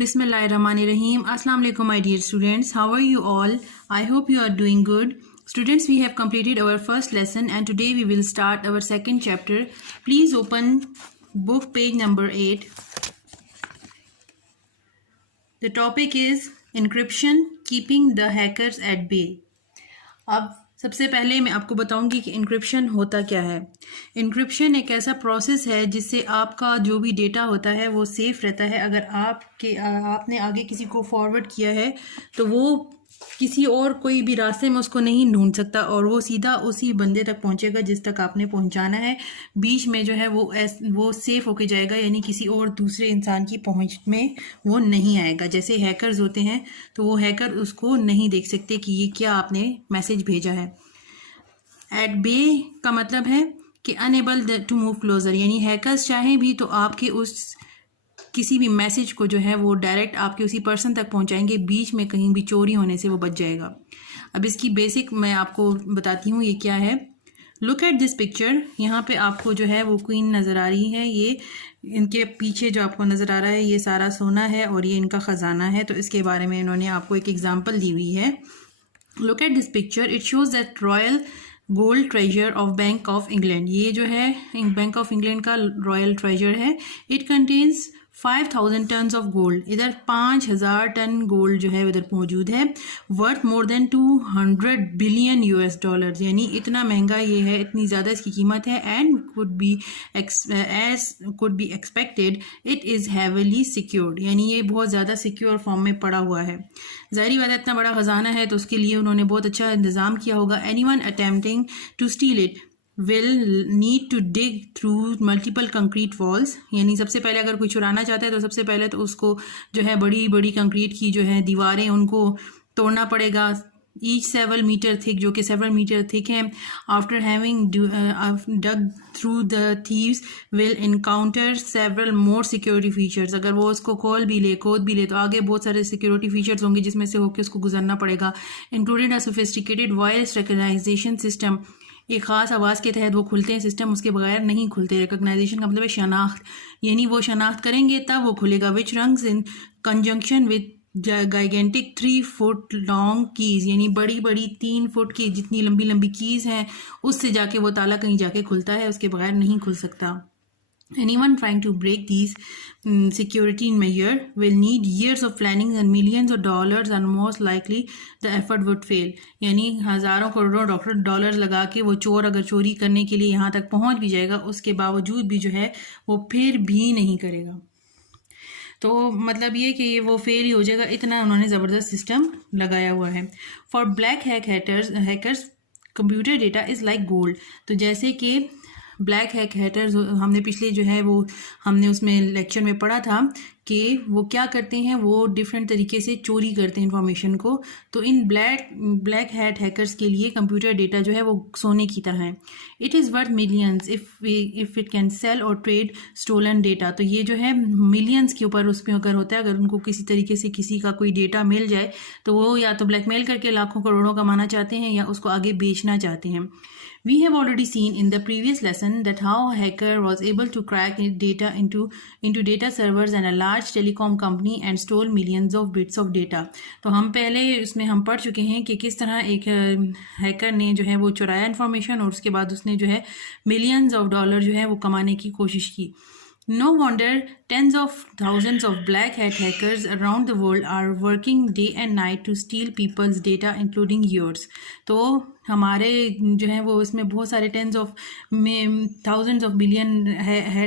Bismillahirrahmanirrahim. Assalamu alaikum my dear students. How are you all? I hope you are doing good. Students, we have completed our first lesson and today we will start our second chapter. Please open book page number 8. The topic is encryption, keeping the hackers at bay. اب سب سے پہلے میں آپ کو بتاؤں گی کہ encryption ہوتا کیا ہے. انکرپشن ایک ایسا پروسیس ہے جس سے آپ کا جو بھی ڈیٹا ہوتا ہے وہ سیف رہتا ہے. اگر آپ نے آگے کسی کو فارورڈ کیا ہے تو وہ کسی اور کوئی بھی راستے میں اس کو نہیں ڈھونڈ سکتا اور وہ سیدھا اسی بندے تک پہنچے گا جس تک آپ نے پہنچانا ہے. بیچ میں جو ہے وہ سیف ہو کے جائے گا, یعنی کسی اور دوسرے انسان کی پہنچ میں وہ نہیں آئے گا. جیسے ہیکرز ہوتے ہیں تو وہ ہیکر اس کو نہیں دیکھ سکتے کہ یہ کیا آپ نے میسج بھیجا ہے. ایٹ بے کا مطلب ہے کہ انیبل ٹو موو کلوزر, یعنی ہیکرز چاہیں بھی تو آپ کے اس کسی بھی میسج کو جو ہے وہ ڈائریکٹ آپ کے اسی پرسن تک پہنچائیں گے, بیچ میں کہیں بھی چوری ہونے سے وہ بچ جائے گا. اب اس کی بیسک میں آپ کو بتاتی ہوں یہ کیا ہے. Look at this picture. یہاں پہ آپ کو جو ہے وہ کوئین نظر آ رہی ہے. یہ ان کے پیچھے جو آپ کو نظر آ رہا ہے یہ سارا سونا ہے اور یہ ان کا خزانہ ہے. تو اس کے بارے میں انہوں نے آپ کو ایک ایگزامپل دی ہوئی ہے. Look at this picture. It shows that royal gold treasure of bank of England. یہ جو ہے بینک آف انگلینڈ کا رائل ٹریجر ہے. It contains 5000 tons of gold. ادھر 5000 ٹن گولڈ جو ہے ادھر موجود ہے. Worth more than 200 billion US$, یعنی اتنا مہنگا یہ ہے, اتنی زیادہ اس کی قیمت ہے. And could be expected it is heavily secured, یعنی یہ بہت زیادہ سیکیور فارم میں پڑا ہوا ہے. ظاہری بات ہے اتنا بڑا خزانہ ہے تو اس کے لیے انہوں نے بہت اچھا انتظام کیا ہوگا. anyone attempting to steal it will need to dig through multiple concrete walls, یعنی سب سے پہلے اگر کوئی چرانا چاہتا ہے تو سب سے پہلے تو اس کو جو ہے بڑی بڑی کنکریٹ کی جو ہے دیواریں ان کو توڑنا پڑے گا, each several meter thick, جو کہ several meter thick ہیں. after having dug through the thieves will encounter several more security features. اگر وہ اس کو کھود بھی لے تو آگے بہت سارے سیکیورٹی فیچرز ہوں گے جس میں سے ہو کے اس کو گزرنا پڑے گا. included a sophisticated voice recognition system. ایک خاص آواز کے تحت وہ کھلتے ہیں سسٹم, اس کے بغیر نہیں کھلتے. ریکگنائزیشن کا مطلب ہے شناخت, یعنی وہ شناخت کریں گے تب وہ کھلے گا. which runs in conjunction with gigantic 3 foot long keys, یعنی بڑی 3 فٹ کی جتنی لمبی کیز ہیں اس سے جا کے وہ تالا کہیں جا کے کھلتا ہے, اس کے بغیر نہیں کھل سکتا. anyone trying to break these security measure will need years of planning and millions of dollars, and most likely the effort would fail. یعنی ہزاروں کروڑوں ڈالرز لگا کے وہ چور اگر چوری کرنے کے لیے یہاں تک پہنچ بھی جائے گا اس کے باوجود بھی جو ہے وہ پھر بھی نہیں کرے گا. تو مطلب یہ کہ وہ فیل ہی ہو جائے گا, اتنا انہوں نے زبردست سسٹم لگایا ہوا ہے. For black hackers computer data is like gold. تو جیسے کہ بلیک ہیکرز ہم نے پچھلے جو ہے وہ ہم نے اس میں لیکچر میں پڑھا تھا کہ وہ کیا کرتے ہیں, وہ ڈفرینٹ طریقے سے چوری کرتے ہیں انفارمیشن کو. تو ان بلیک ہیٹ ہیکرز کے لیے کمپیوٹر ڈیٹا جو ہے وہ سونے کی طرح ہے. It is worth millions if it can sell اور ٹریڈ اسٹولن ڈیٹا. تو یہ جو ہے ملینز کے اوپر اس پہ اگر ہوتا ہے, اگر ان کو کسی طریقے سے کسی کا کوئی ڈیٹا مل جائے تو وہ یا تو بلیک میل کر کے لاکھوں کروڑوں کمانا چاہتے ہیں یا اس کو آگے بیچنا چاہتے ہیں. We have already seen in the previous lesson that how a hacker was able to crack data into data servers and a large telecom company and stole millions of bits of data. تو ہم پہلے اس میں ہم پڑھ چکے ہیں کہ کس طرح ایک ہیکر نے جو ہے وہ چرایا انفارمیشن اور اس کے بعد اس نے جو ہے ملینز آف ڈالر جو ہے وہ کمانے کی کوشش کی. No wonder tens of thousands of black hat hackers around the world are working day and night to steal people's data including yours. تو ہمارے جو ہیں وہ اس میں بہت سارے tens of thousands of billion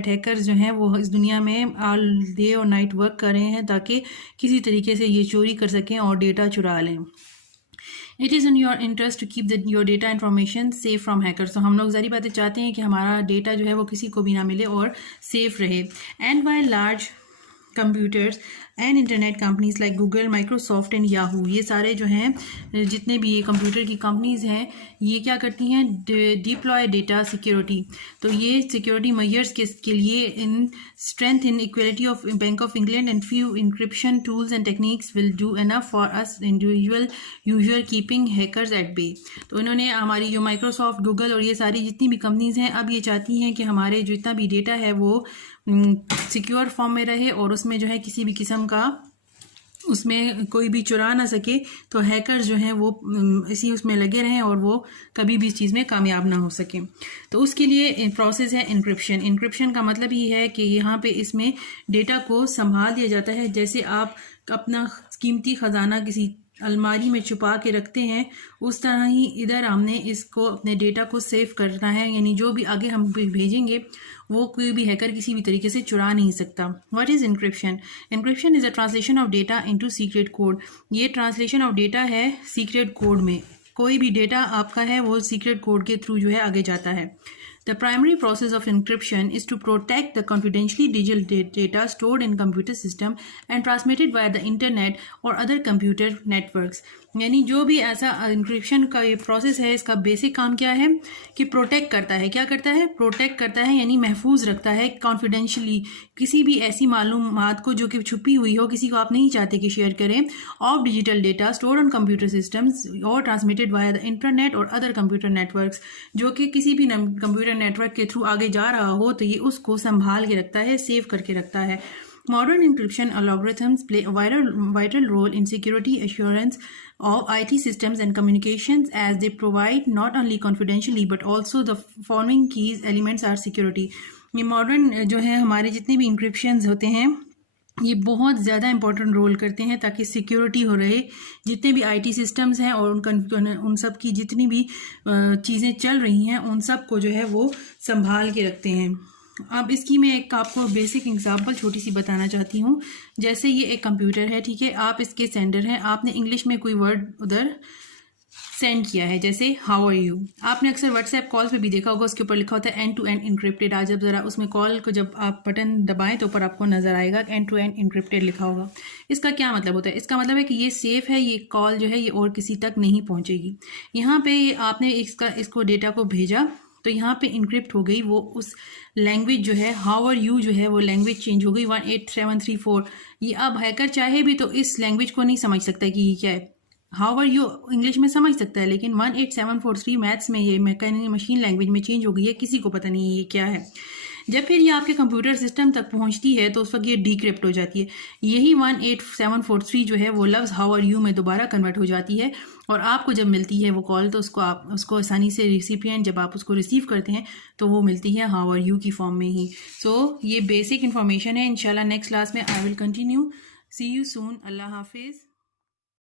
hackers جو ہیں وہ اس دنیا میں آل ڈے اور نائٹ ورک کر رہے ہیں تاکہ کسی طریقے سے یہ چوری کر سکیں اور ڈیٹا چرا لیں. It is in your interest to keep your data information safe from hackers. تو ہم لوگ ظاہری باتیں چاہتے ہیں کہ ہمارا ڈیٹا جو ہے وہ کسی کو بھی نہ ملے اور سیف رہے. And while large computers and internet companies like Google, Microsoft and Yahoo, یہ سارے جو ہیں جتنے بھی یہ کمپیوٹر کی کمپنیز ہیں یہ کیا کرتی ہیں, ڈپلوائے ڈیٹا سیکیورٹی. تو یہ سیکیورٹی میجرز کے لیے in strength in equality of bank of England and few encryption tools and techniques will do enough for us individual keeping hackers at bay. تو انہوں نے ہماری جو مائکروسافٹ, گوگل اور یہ ساری جتنی بھی کمپنیز ہیں اب یہ چاہتی ہیں کہ ہمارے جتنا بھی ڈیٹا ہے وہ سیکیور فارم میں رہے اور اس میں جو ہے کسی بھی قسم کا اس میں کوئی بھی چرا نہ سکے، تو ہیکر جو ہیں وہ اسی اس میں لگے رہیں اور وہ کبھی بھی اس چیز میں کامیاب نہ ہو سکیں۔ تو اس کے لیے پروسیس ہے انکرپشن۔ انکرپشن کا مطلب یہ ہے کہ یہاں پہ اس میں ڈیٹا کو سنبھال دیا جاتا ہے، جیسے آپ اپنا قیمتی خزانہ کسی الماری میں چھپا کے رکھتے ہیں، اس طرح ہی ادھر ہم نے اس کو اپنے ڈیٹا کو سیو کرنا ہے، یعنی جو بھی آگے ہم بھیجیں گے وہ کوئی بھی ہیکر کسی بھی طریقے سے چرا نہیں سکتا۔ What is encryption? Encryption is a translation of data into secret code. یہ ٹرانسلیشن آف ڈیٹا ہے سیکریٹ کوڈ میں، کوئی بھی ڈیٹا آپ کا ہے وہ سیکریٹ کوڈ کے تھرو جو ہے آگے جاتا ہے۔ The primary process of encryption is to protect the confidentially digital data stored in computer system and transmitted via the internet or other computer networks۔ یعنی جو بھی ایسا انکرپشن کا یہ پروسیس ہے، اس کا بیسک کام کیا ہے کہ پروٹیکٹ کرتا ہے۔ کیا کرتا ہے؟ پروٹیکٹ کرتا ہے، یعنی محفوظ رکھتا ہے کانفیڈینشلی کسی بھی ایسی معلومات کو جو کہ چھپی ہوئی ہو، کسی کو آپ نہیں چاہتے کہ شیئر کریں، of digital data stored on computer systems اور ٹرانسمیٹڈ وایا دا انٹرنیٹ اور ادر کمپیوٹر نیٹورکس، جو کہ کسی بھی کمپیوٹر نیٹورک کے تھرو آگے جا رہا ہو تو یہ اس کو سنبھال کے رکھتا ہے، سیو کر کے رکھتا ہے۔ Modern encryption algorithms play a vital role in security assurance of IT systems and communications, as they provide not only confidentiality but also the following key elements are security۔ یہ ماڈرن جو ہے ہمارے جتنے بھی انکرپشنز ہوتے ہیں یہ بہت زیادہ امپورٹنٹ رول کرتے ہیں تاکہ سیکیورٹی ہو رہے، جتنے بھی آئی ٹی سسٹمز ہیں اور ان سب کی جتنی بھی چیزیں چل رہی ہیں ان سب کو جو ہے وہ سنبھال کے رکھتے ہیں۔ اب اس کی میں ایک آپ کو بیسک اگزامپل چھوٹی سی بتانا چاہتی ہوں۔ جیسے یہ ایک کمپیوٹر ہے، ٹھیک ہے، آپ اس کے سینڈر ہیں، آپ نے انگلش میں کوئی ورڈ ادھر سینڈ کیا ہے، جیسے ہاؤ آر یو۔ آپ نے اکثر واٹس ایپ کالز پہ بھی دیکھا ہوگا، اس کے اوپر لکھا ہوتا ہے اینڈ ٹو اینڈ انکرپٹیڈ۔ آج جب ذرا اس میں کال کو جب آپ بٹن دبائیں تو اوپر آپ کو نظر آئے گا اینڈ ٹو اینڈ انکرپٹیڈ لکھا ہوگا۔ اس کا کیا مطلب ہوتا ہے؟ اس کا مطلب ہے کہ یہ سیف ہے، یہ کال جو ہے یہ اور کسی تک نہیں پہنچے گی۔ یہاں پہ آپ نے اس کو ڈیٹا کو بھیجا تو یہاں پہ انکرپٹ ہو گئی، وہ اس لینگویج جو ہے ہاؤ آر یو جو ہے وہ لینگویج چینج ہو گئی 18734۔ یہ اب ہیکر چاہے بھی تو اس لینگویج کو نہیں سمجھ سکتا کہ یہ کیا ہے۔ ہاؤ آر یو انگلش میں سمجھ سکتا ہے، لیکن 18743 میتھس میں یہ مشین لینگویج میں چینج ہو گئی ہے، کسی کو پتہ نہیں ہے یہ کیا ہے۔ جب پھر یہ آپ کے کمپیوٹر سسٹم تک پہنچتی ہے تو اس وقت یہ ڈیکرپٹ ہو جاتی ہے، یہی 18743 جو ہے وہ لفظ ہاؤ آر یو میں دوبارہ کنورٹ ہو جاتی ہے، اور آپ کو جب ملتی ہے وہ کال تو اس کو آسانی سے ریسیپینٹ جب آپ اس کو ریسیو کرتے ہیں تو وہ ملتی ہے ہاؤ آر یو کی فارم میں ہی۔ سو یہ بیسک انفارمیشن ہے، انشاءاللہ نیکسٹ کلاس میں آئی will continue. C you soon, اللہ حافظ۔